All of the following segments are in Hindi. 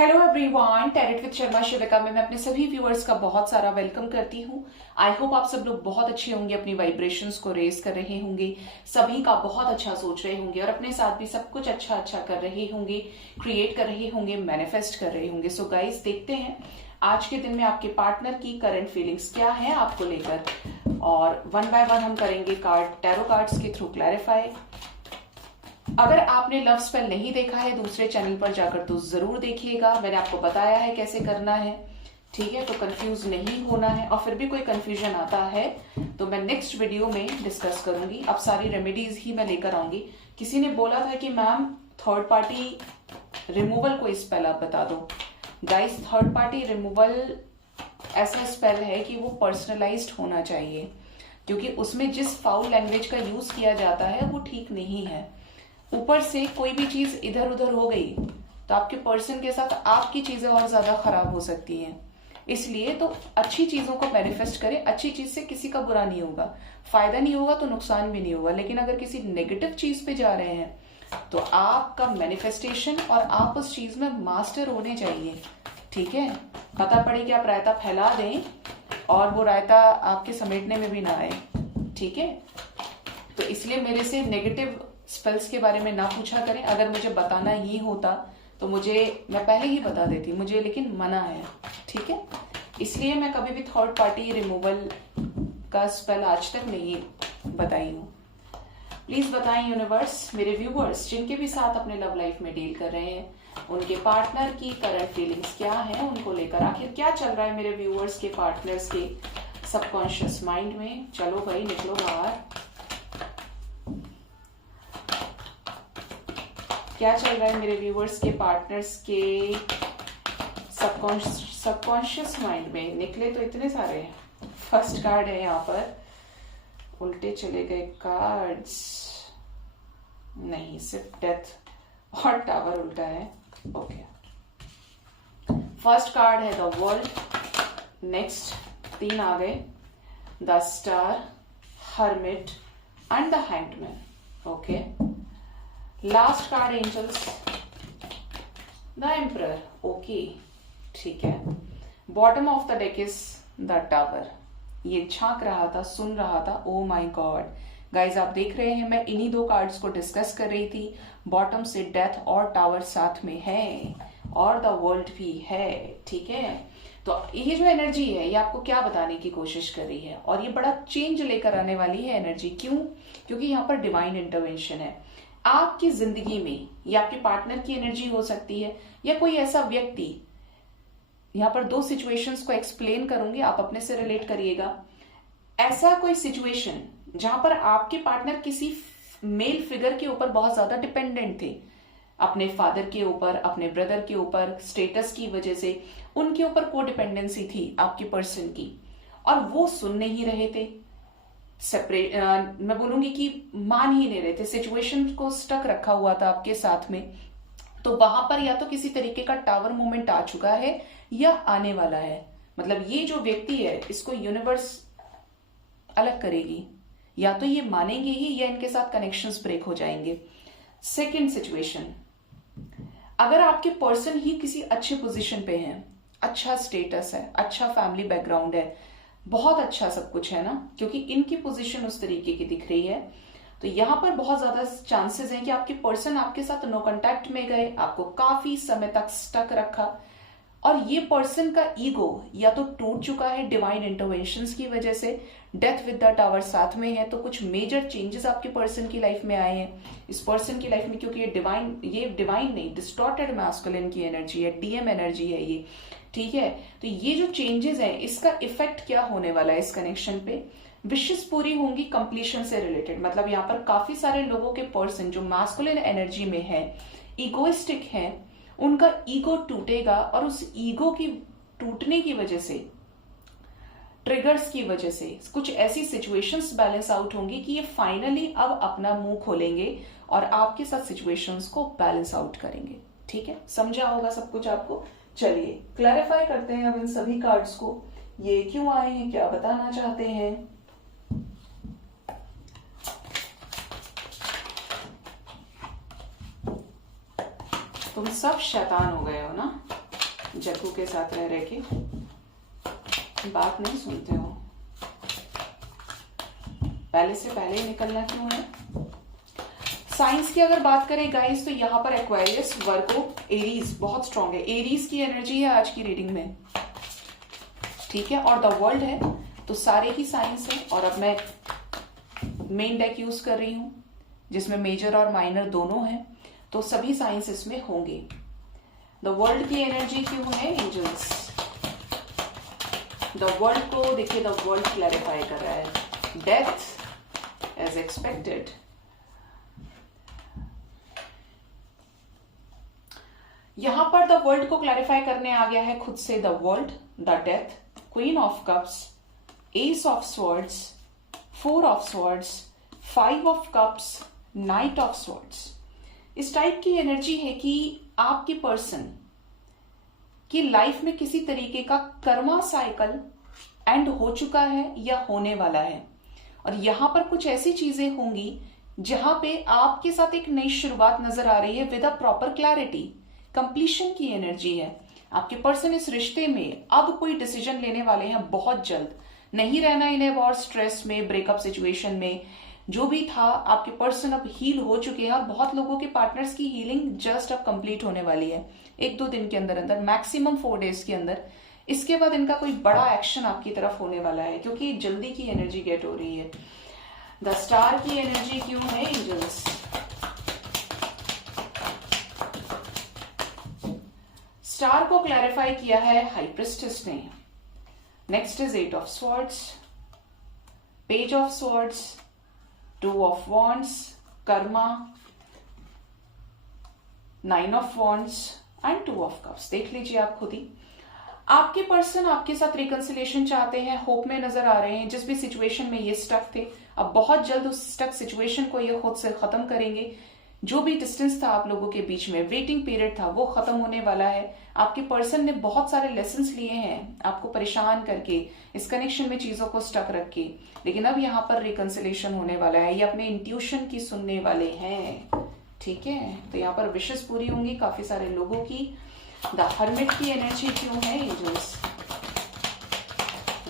Hello everyone, tarot with Sharma Shivika में मैं अपने सभी व्यूअर्स का बहुत सारा वेलकम करती हूँ। आई होप आप सब लोग बहुत अच्छे होंगे, अपनी वाइब्रेशंस को रेज कर रहे होंगे, सभी का बहुत अच्छा सोच रहे होंगे और अपने साथ भी सब कुछ अच्छा अच्छा कर रहे होंगे, क्रिएट कर रहे होंगे, मैनिफेस्ट कर रहे होंगे। सो गाइस, देखते हैं आज के दिन में आपके पार्टनर की करंट फीलिंग्स क्या है आपको लेकर, और वन बाय वन हम करेंगे टैरो कार्ड्स के थ्रू क्लैरिफाई। अगर आपने लव स्पेल नहीं देखा है दूसरे चैनल पर जाकर तो जरूर देखिएगा, मैंने आपको बताया है कैसे करना है, ठीक है। तो कंफ्यूज नहीं होना है, और फिर भी कोई कंफ्यूजन आता है तो मैं नेक्स्ट वीडियो में डिस्कस करूंगी। अब सारी रेमेडीज ही मैं लेकर आऊंगी। किसी ने बोला था कि मैम थर्ड पार्टी रिमूवल कोई स्पेल आप बता दो। गाइस, थर्ड पार्टी रिमूवल ऐसा स्पेल है कि वो पर्सनलाइज्ड होना चाहिए, क्योंकि उसमें जिस फाउल लैंग्वेज का यूज किया जाता है वो ठीक नहीं है। ऊपर से कोई भी चीज इधर उधर हो गई तो आपके पर्सन के साथ आपकी चीजें और ज्यादा खराब हो सकती हैं। इसलिए तो अच्छी चीजों को मैनिफेस्ट करें। अच्छी चीज से किसी का बुरा नहीं होगा, फायदा नहीं होगा तो नुकसान भी नहीं होगा। लेकिन अगर किसी नेगेटिव चीज पे जा रहे हैं तो आपका मैनिफेस्टेशन और आप उस चीज में मास्टर होने चाहिए, ठीक है। पता पड़े कि आप रायता फैला दें और वो रायता आपके समेटने में भी ना आए, ठीक है। तो इसलिए मेरे से नेगेटिव स्पेल्स के बारे में ना पूछा करें। अगर मुझे बताना ही होता तो मैं पहले ही बता देती, मुझे लेकिन मना है, ठीक है। इसलिए मैं कभी भी थर्ड पार्टी रिमूवल का स्पेल आज तक नहीं बताई हूं। प्लीज बताएं यूनिवर्स, मेरे व्यूवर्स जिनके भी साथ अपने लव लाइफ में डील कर रहे हैं, उनके पार्टनर की करंट फीलिंग्स क्या है, उनको लेकर आखिर क्या चल रहा है मेरे व्यूवर्स के पार्टनर्स के सबकॉन्शियस माइंड में। चलो भाई, निकलो बाहर। क्या चल रहा है मेरे व्यूवर्स के पार्टनर्स के सबकॉन्शियस माइंड में। निकले तो इतने सारे हैं। फर्स्ट कार्ड है यहाँ पर, उल्टे चले गए कार्ड्स, नहीं सिर्फ डेथ और टावर उल्टा है। ओके, फर्स्ट कार्ड है द वर्ल्ड, नेक्स्ट 3 आ गए, the star, hermit and the hangman. Okay, last card angels, the emperor. Okay, ठीक है। Bottom of the deck is the tower. ये झांक रहा था, सुन रहा था। ओ माय गॉड गाइज, आप देख रहे हैं मैं इन्हीं 2 कार्ड्स को डिस्कस कर रही थी। बॉटम से डेथ और टावर साथ में है, और द वर्ल्ड भी है, ठीक है। तो ये जो एनर्जी है ये आपको क्या बताने की कोशिश कर रही है, और ये बड़ा चेंज लेकर आने वाली है एनर्जी। क्यों? क्योंकि यहाँ पर डिवाइन इंटरवेंशन है आपकी जिंदगी में। ये आपके पार्टनर की एनर्जी हो सकती है या कोई ऐसा व्यक्ति। यहां पर 2 सिचुएशंस को एक्सप्लेन करूंगी, आप अपने से रिलेट करिएगा। ऐसा कोई सिचुएशन जहां पर आपके पार्टनर किसी मेल फिगर के ऊपर बहुत ज्यादा डिपेंडेंट थे, अपने फादर के ऊपर, अपने ब्रदर के ऊपर, स्टेटस की वजह से उनके ऊपर को डिपेंडेंसी थी आपके पर्सन की, और वो सुन नहीं रहे थे, सेपरेट मैं बोलूंगी कि मान ही नहीं रहे थे, सिचुएशन को स्टक रखा हुआ था आपके साथ में। तो वहां पर या तो किसी तरीके का टावर मोमेंट आ चुका है या आने वाला है। मतलब ये जो व्यक्ति है इसको यूनिवर्स अलग करेगी, या तो ये मानेंगे ही या इनके साथ कनेक्शंस ब्रेक हो जाएंगे। सेकंड सिचुएशन, अगर आपके पर्सन ही किसी अच्छे पोजीशन पे है, अच्छा स्टेटस है, अच्छा फैमिली बैकग्राउंड है, बहुत अच्छा सब कुछ है ना, क्योंकि इनकी पोजीशन उस तरीके की दिख रही है, तो यहां पर बहुत ज्यादा चांसेस हैं कि आपके पर्सन आपके साथ नो कांटेक्ट में गए, आपको काफी समय तक स्टक रखा, और ये पर्सन का ईगो या तो टूट चुका है डिवाइन इंटरवेंशंस की वजह से। डेथ विद द टावर साथ में है, तो कुछ मेजर चेंजेस आपके पर्सन की लाइफ में आए हैं इस पर्सन की लाइफ में, क्योंकि ये डिवाइन नहीं, डिस्टॉर्टेड मैस्कुलिन की एनर्जी है, डीएम एनर्जी है ये, ठीक है। तो ये जो चेंजेस है इसका इफेक्ट क्या होने वाला है इस कनेक्शन पे। विशेष पूरी होंगी कंप्लीशन से रिलेटेड। मतलब यहाँ पर काफी सारे लोगों के पर्सन जो मैस्कुलिन एनर्जी में है, इगोइस्टिक है, उनका ईगो टूटेगा, और उस ईगो की टूटने की वजह से, ट्रिगर्स की वजह से कुछ ऐसी सिचुएशंस बैलेंस आउट होंगी कि ये फाइनली अब अपना मुंह खोलेंगे और आपके साथ सिचुएशंस को बैलेंस आउट करेंगे, ठीक है। समझा होगा सब कुछ आपको। चलिए क्लैरिफाई करते हैं अब इन सभी कार्ड्स को, ये क्यों आए हैं, क्या बताना चाहते हैं। तुम सब शैतान हो गए हो ना, जग्गू के साथ रह के बात नहीं सुनते हो, पहले से पहले ही निकलना क्यों है? साइंस की अगर बात करें गाइस तो यहाँ पर एक्वेरियस, वर्गो, एरीज बहुत स्ट्रांग है। एरीज की एनर्जी है आज की रीडिंग में, ठीक है, और द वर्ल्ड है, तो सारे ही साइंस है। और अब मैं मेन डेक यूज कर रही हूं जिसमें मेजर और माइनर दोनों हैं, तो सभी साइंस इसमें होंगे। द वर्ल्ड की एनर्जी क्यों है? एंजल्स। द वर्ल्ड को देखिए, द वर्ल्ड क्लैरिफाई कर रहा है, डेथ एज एक्सपेक्टेड। यहां पर द वर्ल्ड को क्लैरिफाई करने आ गया है खुद से the world, the death, queen of cups, S of swords, 4 of swords, 5 of cups, night of swords. इस टाइप की एनर्जी है कि आपकी पर्सन की लाइफ में किसी तरीके का कर्मा साइकिल एंड हो चुका है या होने वाला है, और यहां पर कुछ ऐसी चीजें होंगी जहां पे आपके साथ एक नई शुरुआत नजर आ रही है with a proper clarity. Completion की एनर्जी है। आपके पर्सन इस रिश्ते में अब कोई डिसीजन लेने वाले हैं बहुत जल्द। नहीं रहना इन्हें और स्ट्रेस में, ब्रेकअप सिचुएशन में, जो भी था आपके पर्सन अब हील हो चुके हैं, और बहुत लोगों के पार्टनर्स की हीलिंग जस्ट अब कंप्लीट होने वाली है 1-2 दिन के अंदर अंदर, मैक्सिमम 4 डेज के अंदर। इसके बाद इनका कोई बड़ा एक्शन आपकी तरफ होने वाला है, क्योंकि जल्दी की एनर्जी गेट हो रही है। द स्टार की एनर्जी क्यों है एंजल्स? स्टार को क्लैरिफाई किया है हाई प्रिस्टेस ने। Next is 8 of swords, page of swords, 2 of wands, Karma, 9 of wands and 2 of cups. देख लीजिए आप खुद ही। आपके पर्सन आपके साथ रिकंसिलेशन चाहते हैं, होप में नजर आ रहे हैं। जिस भी सिचुएशन में ये स्टक थे, अब बहुत जल्द उस स्टक सिचुएशन को ये खुद से खत्म करेंगे। जो भी डिस्टेंस था आप लोगों के बीच में, वेटिंग पीरियड था, वो खत्म होने वाला है। आपके पर्सन ने बहुत सारे लेसन्स लिए हैं आपको परेशान करके, इस कनेक्शन में चीजों को स्टक रख के, लेकिन अब यहाँ पर रिकंसिलेशन होने वाला है। ये अपने इंट्यूशन की सुनने वाले हैं, ठीक है। तो यहाँ पर विशेष पूरी होंगी काफी सारे लोगों की। द हर्मिट की एनर्जी क्यों है एंजल्स?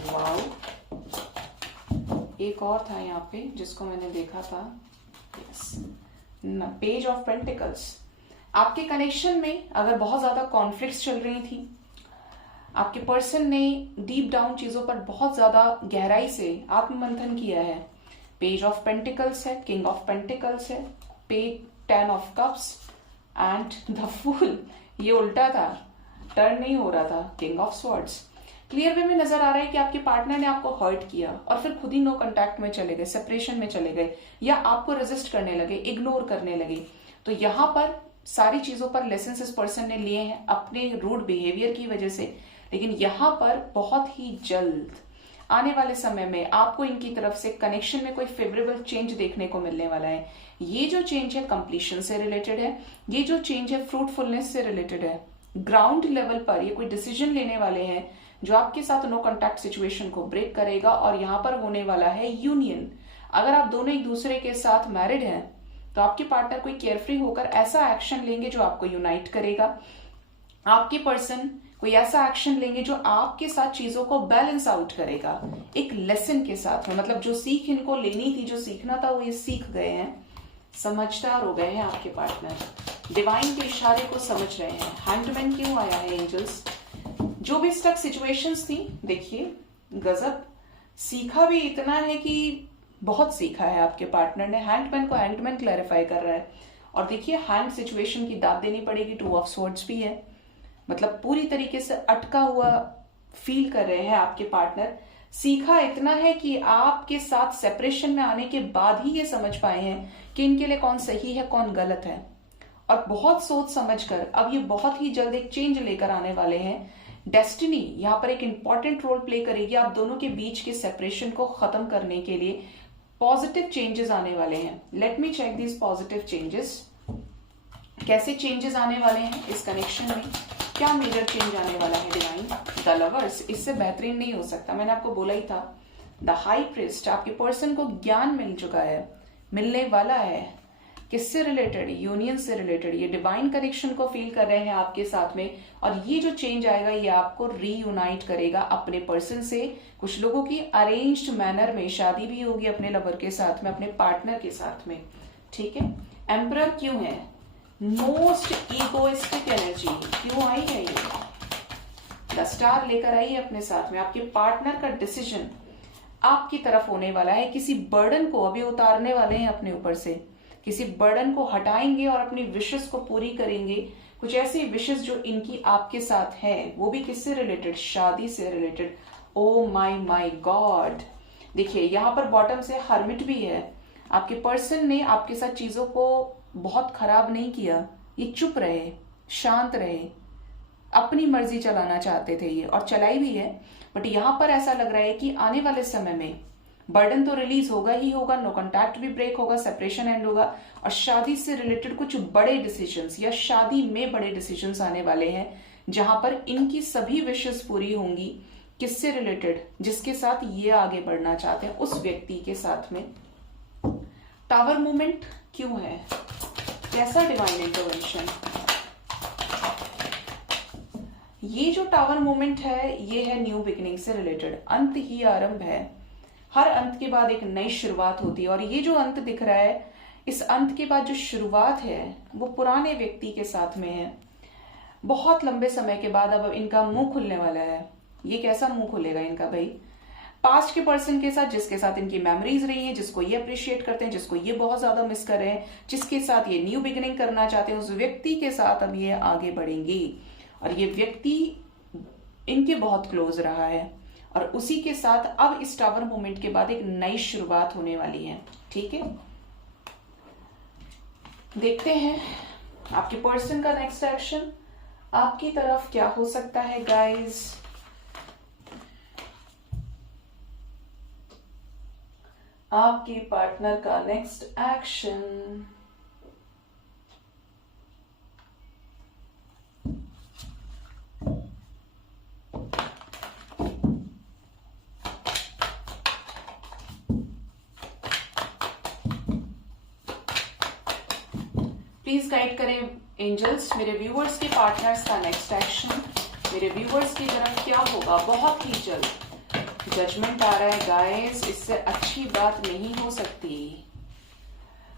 वाओ, एक और था यहाँ पे जिसको मैंने देखा था, यस, पेज ऑफ पेंटिकल्स। आपके कनेक्शन में अगर बहुत ज्यादा कॉन्फ्लिक्ट्स चल रही थी, आपके पर्सन ने डीप डाउन चीजों पर बहुत ज्यादा गहराई से आत्ममंथन किया है। पेज ऑफ पेंटिकल्स है, किंग ऑफ पेंटिकल्स है, page 10 of cups and the fool. ये उल्टा था, टर्न नहीं हो रहा था, king of swords. Clear way में नजर आ रहा है कि आपके पार्टनर ने आपको हर्ट किया और फिर खुद ही नो कांटेक्ट में चले गए, सेपरेशन में चले गए, या आपको रेजिस्ट करने लगे, इग्नोर करने लगे। तो यहां पर सारी चीजों पर लेसन इस पर्सन ने लिए हैं अपने रूड बिहेवियर की वजह से, लेकिन यहां पर बहुत ही जल्द आने वाले समय में आपको इनकी तरफ से कनेक्शन में कोई फेवरेबल चेंज देखने को मिलने वाला है। ये जो चेंज है कंप्लीशन से रिलेटेड है, ये जो चेंज है फ्रूटफुलनेस से रिलेटेड है। ग्राउंड लेवल पर ये कोई डिसीजन लेने वाले हैं जो आपके साथ नो कांटेक्ट सिचुएशन को ब्रेक करेगा, और यहां पर होने वाला है यूनियन। अगर आप दोनों एक दूसरे के साथ मैरिड हैं तो आपके पार्टनर कोई केयरफ्री होकर ऐसा एक्शन लेंगे जो आपको यूनाइट करेगा। आपके पर्सन कोई ऐसा एक्शन लेंगे जो आपके साथ चीजों को बैलेंस आउट करेगा, एक लेसन के साथ में। मतलब जो सीख इनको लेनी थी, जो सीखना था, वो ये सीख गए हैं, समझदार हो गए हैं आपके पार्टनर, डिवाइन के इशारे को समझ रहे हैं। हैंडमैन क्यों आया है एंजल्स? जो भी स्टक सिचुएशंस थी, देखिए गजब, सीखा भी इतना है कि बहुत सीखा है आपके पार्टनर ने। हैंडमैन को हैंडमैन क्लैरिफाई कर रहा है, और देखिए हैंड सिचुएशन की दाद देनी पड़ेगी, 2 ऑफ स्वॉर्ड्स भी है। मतलब पूरी तरीके से अटका हुआ फील कर रहे हैं आपके पार्टनर। सीखा इतना है कि आपके साथ सेपरेशन में आने के बाद ही ये समझ पाए हैं कि इनके लिए कौन सही है कौन गलत है, और बहुत सोच समझकर अब ये बहुत ही जल्द एक चेंज लेकर आने वाले हैं। डेस्टिनी यहाँ पर एक इंपॉर्टेंट रोल प्ले करेगी आप दोनों के बीच के सेपरेशन को खत्म करने के लिए। पॉजिटिव चेंजेस आने वाले हैं। Let me check these positive changes. कैसे चेंजेस आने वाले हैं इस कनेक्शन में, क्या मेजर चेंज आने वाला है डिवाइन? द लवर्स, इससे बेहतरीन नहीं हो सकता, मैंने आपको बोला ही था। द हाई प्रिस्ट, आपके पर्सन को ज्ञान मिल चुका है, मिलने वाला है। किससे रिलेटेड? यूनियन से रिलेटेड। ये डिवाइन कनेक्शन को फील कर रहे हैं आपके साथ में, और ये जो चेंज आएगा ये आपको रीयूनाइट करेगा अपने पर्सन से। कुछ लोगों की अरेंज्ड मैनर में शादी भी होगी अपने लवर के साथ में, अपने पार्टनर के साथ में, ठीक है। एम्परर क्यों है? मोस्ट इगोइस्टिक एनर्जी क्यों आई है ये? द स्टार लेकर आई है अपने साथ में। आपके पार्टनर का डिसीजन आपकी तरफ होने वाला है। किसी बर्डन को अभी उतारने वाले हैं अपने ऊपर से, किसी बर्डन को हटाएंगे और अपनी विशेस को पूरी करेंगे। कुछ ऐसी विशेस जो इनकी आपके साथ है, वो भी किससे रिलेटेड? शादी से रिलेटेड। ओ माई गॉड, देखिए यहाँ पर बॉटम से हर्मिट भी है। आपके पर्सन ने आपके साथ चीजों को बहुत खराब नहीं किया, ये चुप रहे, शांत रहे, अपनी मर्जी चलाना चाहते थे ये, और चलाई भी है। बट यहां पर ऐसा लग रहा है कि आने वाले समय में बर्डन तो रिलीज होगा ही होगा, नो कॉन्टैक्ट भी ब्रेक होगा, सेपरेशन एंड होगा, और शादी से रिलेटेड कुछ बड़े डिसीजंस या शादी में बड़े डिसीजंस आने वाले हैं, जहां पर इनकी सभी विशेस पूरी होंगी। किससे रिलेटेड? जिसके साथ ये आगे बढ़ना चाहते हैं, उस व्यक्ति के साथ में। टावर मूवमेंट क्यों है? कैसा डिवाइन इंटरवेंशन? ये जो टावर मूवमेंट है ये है न्यू बिगिनिंग से रिलेटेड। अंत ही आरंभ है। हर अंत के बाद एक नई शुरुआत होती है, और ये जो अंत दिख रहा है, इस अंत के बाद जो शुरुआत है वो पुराने व्यक्ति के साथ में है। बहुत लंबे समय के बाद अब इनका मुंह खुलने वाला है। ये कैसा मुंह खुलेगा इनका भाई? पास्ट के पर्सन के साथ, जिसके साथ इनकी मेमोरीज रही हैं, जिसको ये अप्रिशिएट करते हैं, जिसको ये बहुत ज्यादा मिस कर रहे हैं, जिसके साथ ये न्यू बिगिनिंग करना चाहते हैं, उस व्यक्ति के साथ अब ये आगे बढ़ेंगे। और ये व्यक्ति इनके बहुत क्लोज रहा है, और उसी के साथ अब इस टावर मोमेंट के बाद एक नई शुरुआत होने वाली है, ठीक है। देखते हैं आपके पर्सन का नेक्स्ट एक्शन आपकी तरफ क्या हो सकता है गाइस। आपके पार्टनर का नेक्स्ट एक्शन। प्लीज गाइड करें एंजल्स, मेरे व्यूअर्स के पार्टनर्स का नेक्स्ट एक्शन मेरे व्यूअर्स की तरफ क्या होगा बहुत ही जल्द। जजमेंट आ रहा है गाइस, इससे अच्छी बात नहीं हो सकती।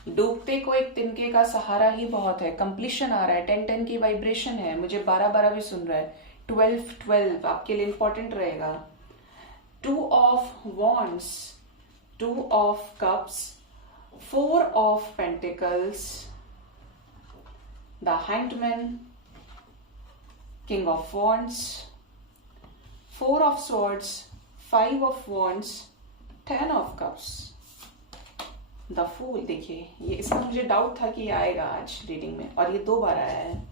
डूबते को एक तिनके का सहारा ही बहुत है। कंप्लीशन आ रहा है, 10-10 की वाइब्रेशन है, मुझे 12-12 भी सुन रहा है। 12-12 आपके लिए इंपॉर्टेंट रहेगा। 2 of wands, 2 of cups, 4 of pentacles, the hanged man, king of wands, 4 of swords, 5 of wands, 10 of cups, the fool। देखिए ये, इसमें मुझे डाउट था कि ये आएगा आज रीडिंग में, और ये 2 बार आया है।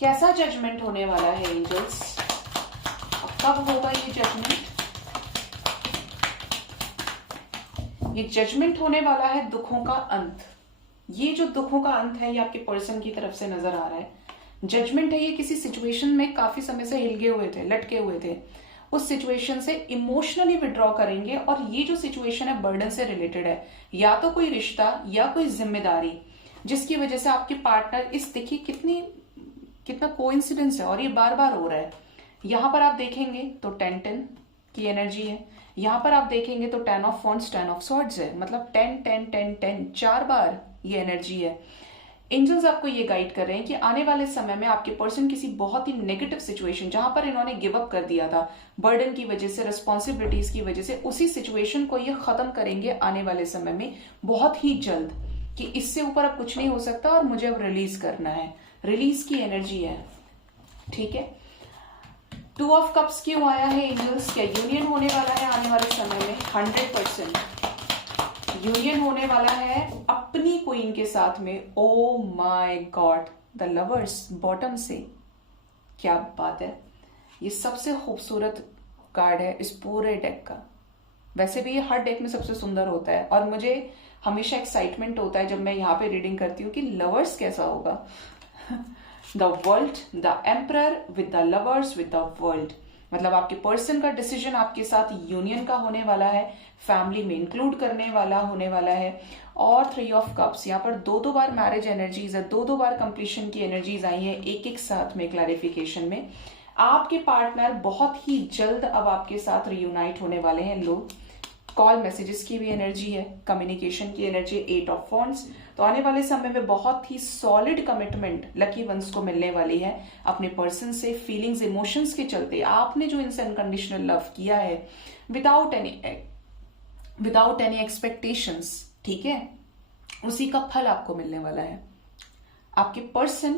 कैसा जजमेंट होने वाला है एंजल्स? अब कब होगा ये जजमेंट? ये जजमेंट होने वाला है दुखों का अंत। ये जो दुखों का अंत है ये आपके पर्सन की तरफ से नजर आ रहा है। जजमेंट है, ये किसी सिचुएशन में काफी समय से हिलगे हुए थे, लटके हुए थे, उस सिचुएशन से इमोशनली विड्रॉ करेंगे। और ये जो सिचुएशन है बर्डन से रिलेटेड है, या तो कोई रिश्ता या कोई जिम्मेदारी, जिसकी वजह से आपके पार्टनर इस, देखिए कितना कोइंसिडेंस है, और ये बार बार हो रहा है। यहां पर आप देखेंगे तो 10-10 की एनर्जी है, यहां पर आप देखेंगे तो 10 ऑफ वॉन्ड्स, 10 ऑफ स्वॉर्ड्स है, मतलब 10-10-10-10 4 बार ये एनर्जी है। एंजल्स आपको ये गाइड कर रहे हैं कि आने वाले समय में आपके पर्सन किसी बहुत ही नेगेटिव सिचुएशन, जहां पर इन्होंने गिव अप कर दिया था बर्डन की वजह से, रिस्पॉन्सिबिलिटीज की वजह से, उसी सिचुएशन को ये खत्म करेंगे आने वाले समय में बहुत ही जल्द, कि इससे ऊपर अब कुछ नहीं हो सकता और मुझे अब रिलीज करना है। रिलीज की एनर्जी है, ठीक है। 2 ऑफ कप्स क्यों आया है एंजल्स? क्या यूनियन होने वाला है आने वाले समय में? 100% यूनियन होने वाला है अपनी क्वीन के साथ में। Oh my God, the lovers bottom से, क्या बात है। ये सबसे खूबसूरत कार्ड है इस पूरे डेक का। वैसे भी ये हर डेक में सबसे सुंदर होता है, और मुझे हमेशा एक्साइटमेंट होता है जब मैं यहाँ पे रीडिंग करती हूँ कि लवर्स कैसा होगा। The world, the emperor with the lovers with the world, मतलब आपके पर्सन का डिसीजन आपके साथ यूनियन का होने वाला है, फैमिली में इंक्लूड करने वाला होने वाला है, और 3 ऑफ कप्स। यहाँ पर दो बार मैरिज एनर्जीज है, दो बार कंप्लीशन की एनर्जीज आई है एक साथ में क्लैरिफिकेशन में। आपके पार्टनर बहुत ही जल्द अब आपके साथ रियूनाइट होने वाले हैं लोग। कॉल मैसेजेस की भी एनर्जी है, कम्युनिकेशन की एनर्जी, 8 ऑफ वॉन्ड्स। तो आने वाले समय में बहुत ही सॉलिड कमिटमेंट लकी वंस को मिलने वाली है अपने पर्सन से। फीलिंग्स, इमोशंस के चलते आपने जो इनसे अनकंडीशनल लव किया है विदाउट एनी एक्सपेक्टेशंस, ठीक है, उसी का फल आपको मिलने वाला है। आपके पर्सन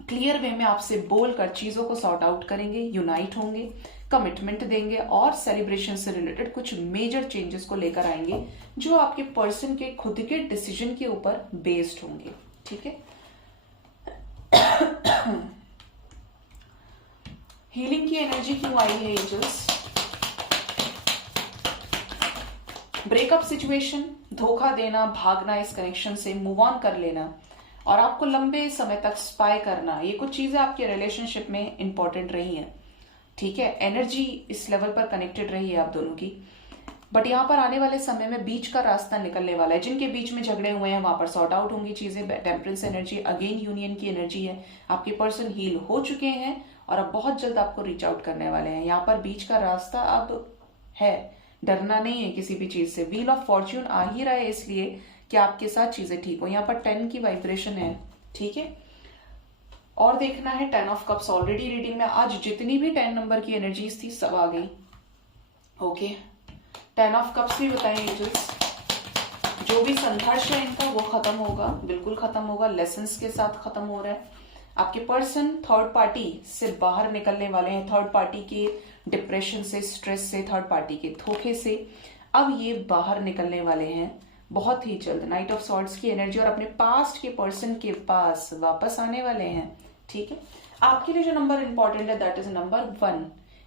क्लियर वे में आपसे बोलकर चीजों को सॉर्ट आउट करेंगे, यूनाइट होंगे, कमिटमेंट देंगे और सेलिब्रेशन से रिलेटेड कुछ मेजर चेंजेस को लेकर आएंगे जो आपके पर्सन के खुद के डिसीजन के ऊपर बेस्ड होंगे, ठीक है। हीलिंग की एनर्जी क्यों आई है एंजल्स? ब्रेकअप सिचुएशन, धोखा देना, भागना इस कनेक्शन से, मूव ऑन कर लेना और आपको लंबे समय तक स्पाई करना, ये कुछ चीजें आपके रिलेशनशिप में इंपॉर्टेंट रही हैं, ठीक है। एनर्जी इस लेवल पर कनेक्टेड रही है आप दोनों की। बट यहाँ पर आने वाले समय में बीच का रास्ता निकलने वाला है। जिनके बीच में झगड़े हुए हैं वहां पर सॉर्ट आउट होंगी चीजें। टेम्परेंस एनर्जी, अगेन यूनियन की एनर्जी है। आपके पर्सन हील हो चुके हैं और अब बहुत जल्द आपको रीच आउट करने वाले हैं। यहाँ पर बीच का रास्ता अब है, डरना नहीं है किसी भी चीज से। व्हील ऑफ फॉर्च्यून आ ही रहा है इसलिए कि आपके साथ चीजें ठीक हो। यहाँ पर 10 की वाइब्रेशन है, ठीक है। और देखना है 10 ऑफ कप्स। ऑलरेडी रीडिंग में आज जितनी भी 10 नंबर की एनर्जीज थी सब आ गई, ओके। 10 ऑफ कप्स भी बताएं एंजल्स। जो भी संघर्ष है इनका वो खत्म होगा, बिल्कुल खत्म होगा, लेसन्स के साथ खत्म हो रहा है। आपके पर्सन थर्ड पार्टी से बाहर निकलने वाले हैं, थर्ड पार्टी के डिप्रेशन से, स्ट्रेस से, थर्ड पार्टी के धोखे से अब ये बाहर निकलने वाले हैं बहुत ही जल्द। नाइट ऑफ सॉर्ड्स की एनर्जी और अपने पास्ट के पर्सन के पास वापस आने वाले हैं, ठीक है। आपके लिए जो नंबर इंपॉर्टेंट है दैट इज नंबर 1।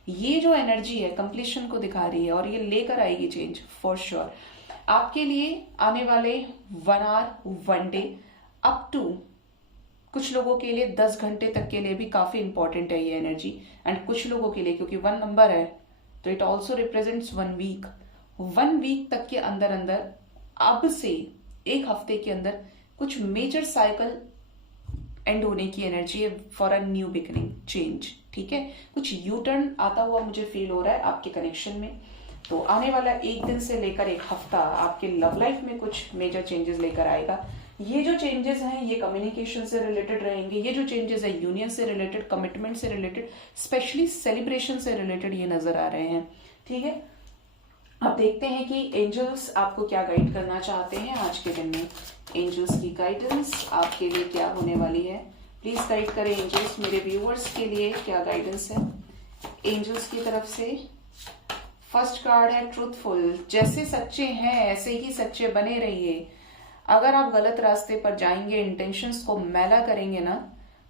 ये जो एनर्जी है कंप्लीशन को दिखा रही है और ये लेकर आएगी चेंज फॉर श्योर। आपके लिए आने वाले 1 आवर 1 डे अप टू कुछ लोगों के लिए 10 घंटे तक के लिए भी काफी इंपॉर्टेंट है ये एनर्जी। एंड कुछ लोगों के लिए क्योंकि 1 नंबर है तो it also represents 1 week. 1 week तक के अंदर अंदर अब से 1 हफ्ते के अंदर कुछ मेजर साइकिल एंड होने की एनर्जी है for a new beginning, change, ठीक है। कुछ यू टर्न आता हुआ मुझे फील हो रहा है आपके कनेक्शन में। तो आने वाला 1 दिन से लेकर 1 हफ्ता आपके लव लाइफ में कुछ मेजर चेंजेस लेकर आएगा। ये जो चेंजेस हैं ये कम्युनिकेशन से रिलेटेड रहेंगे। ये जो चेंजेस है यूनियन से रिलेटेड, कमिटमेंट से रिलेटेड, स्पेशली सेलिब्रेशन से रिलेटेड ये नजर आ रहे हैं, ठीक है। अब देखते हैं कि एंजल्स आपको क्या गाइड करना चाहते हैं आज के दिन में। एंजल्स की गाइडेंस आपके लिए क्या होने वाली है, प्लीज गाइड करें एंजल्स। मेरे व्यूअर्स के लिए क्या गाइडेंस है एंजल्स की तरफ से। फर्स्ट कार्ड है ट्रूथफुल। जैसे सच्चे हैं ऐसे ही सच्चे बने रहिए। अगर आप गलत रास्ते पर जाएंगे, इंटेंशंस को मैला करेंगे ना,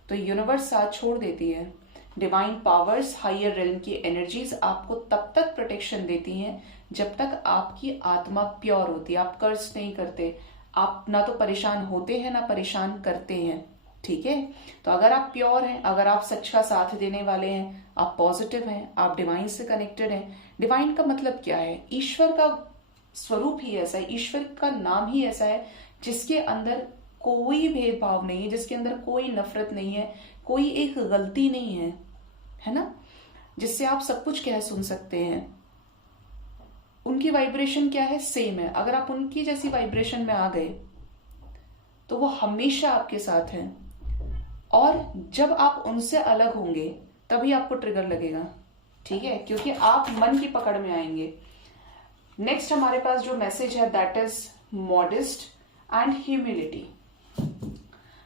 तो यूनिवर्स साथ छोड़ देती है। डिवाइन पावर्स, हायर रेल्म की एनर्जीज आपको तब तक प्रोटेक्शन देती हैं जब तक आपकी आत्मा प्योर होती है। आप कर्ज नहीं करते, आप ना तो परेशान होते हैं ना परेशान करते हैं, ठीक है। तो अगर आप प्योर हैं, अगर आप सच का साथ देने वाले हैं, आप पॉजिटिव हैं, आप डिवाइन से कनेक्टेड हैं। डिवाइन का मतलब क्या है? ईश्वर का स्वरूप ही ऐसा है, ईश्वर का नाम ही ऐसा है जिसके अंदर कोई भेदभाव नहीं है, जिसके अंदर कोई नफरत नहीं है, कोई एक गलती नहीं है ना, जिससे आप सब कुछ कह सुन सकते हैं। उनकी वाइब्रेशन क्या है? सेम है। अगर आप उनकी जैसी वाइब्रेशन में आ गए तो वो हमेशा आपके साथ हैं, और जब आप उनसे अलग होंगे तभी आपको ट्रिगर लगेगा, ठीक है, क्योंकि आप मन की पकड़ में आएंगे। नेक्स्ट हमारे पास जो मैसेज है that is modest and humility.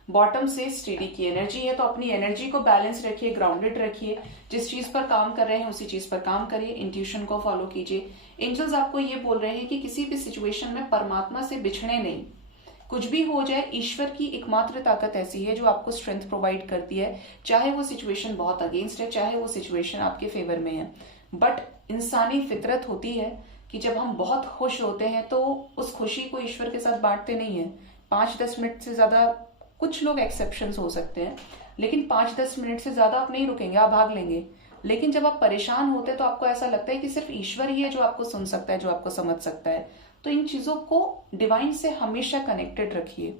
Bottom से स्टेडी की एनर्जी है, तो अपनी एनर्जी को बैलेंस रखिए, ग्राउंडेड रखिए। जिस चीज पर काम कर रहे हैं उसी चीज पर काम करिए, इंट्यूशन को फॉलो कीजिए। एंजल्स आपको ये बोल रहे हैं कि किसी भी सिचुएशन में परमात्मा से बिछड़े नहीं। कुछ भी हो जाए, ईश्वर की एकमात्र ताकत ऐसी है जो आपको स्ट्रेंथ प्रोवाइड करती है, चाहे वो सिचुएशन बहुत अगेंस्ट है, चाहे वो सिचुएशन आपके फेवर में है। बट इंसानी फितरत होती है कि जब हम बहुत खुश होते हैं तो उस खुशी को ईश्वर के साथ बांटते नहीं है। 5-10 मिनट से ज्यादा, कुछ लोग एक्सेप्शंस हो सकते हैं, लेकिन 5-10 मिनट से ज्यादा आप नहीं रुकेंगे, आप भाग लेंगे। लेकिन जब आप परेशान होते हैं तो आपको ऐसा लगता है कि सिर्फ ईश्वर ही है जो आपको सुन सकता है, जो आपको समझ सकता है। तो इन चीजों को डिवाइन से हमेशा कनेक्टेड रखिए,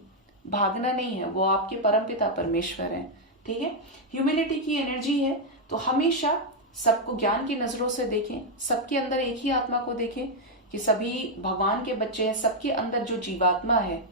भागना नहीं है, वो आपके परमपिता परमेश्वर हैं, ठीक है। ह्यूमिलिटी की एनर्जी है, तो हमेशा सबको ज्ञान की नजरों से देखें, सबके अंदर एक ही आत्मा को देखें कि सभी भगवान के बच्चे हैं, सबके अंदर जो जीवात्मा है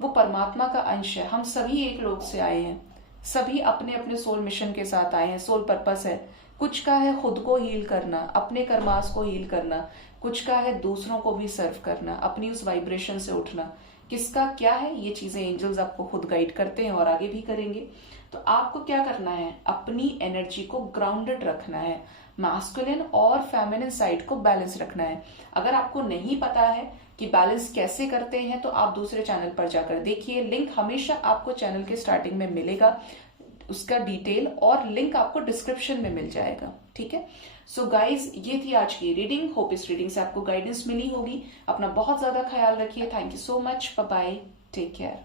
वो परमात्मा का अंश है। हम सभी एक लोक से आए हैं, सभी अपने अपने सोल मिशन के साथ आए हैं, सोल पर्पस है। कुछ का है खुद को हील करना, अपने कर्मास को हील करना, कुछ का है दूसरों को भी सर्व करना, अपनी उस वाइब्रेशन से उठना। किसका क्या है, ये चीजें एंजल्स आपको खुद गाइड करते हैं और आगे भी करेंगे। तो आपको क्या करना है, अपनी एनर्जी को ग्राउंडेड रखना है, मैस्कुलिन और फेमिनिन साइड को बैलेंस रखना है। अगर आपको नहीं पता है कि बैलेंस कैसे करते हैं, तो आप दूसरे चैनल पर जाकर देखिए, लिंक हमेशा आपको चैनल के स्टार्टिंग में मिलेगा, उसका डिटेल और लिंक आपको डिस्क्रिप्शन में मिल जाएगा, ठीक है। सो गाइज, ये थी आज की रीडिंग। होप इस रीडिंग से आपको गाइडेंस मिली होगी। अपना बहुत ज्यादा ख्याल रखिए। Thank you so much, bye bye, take care.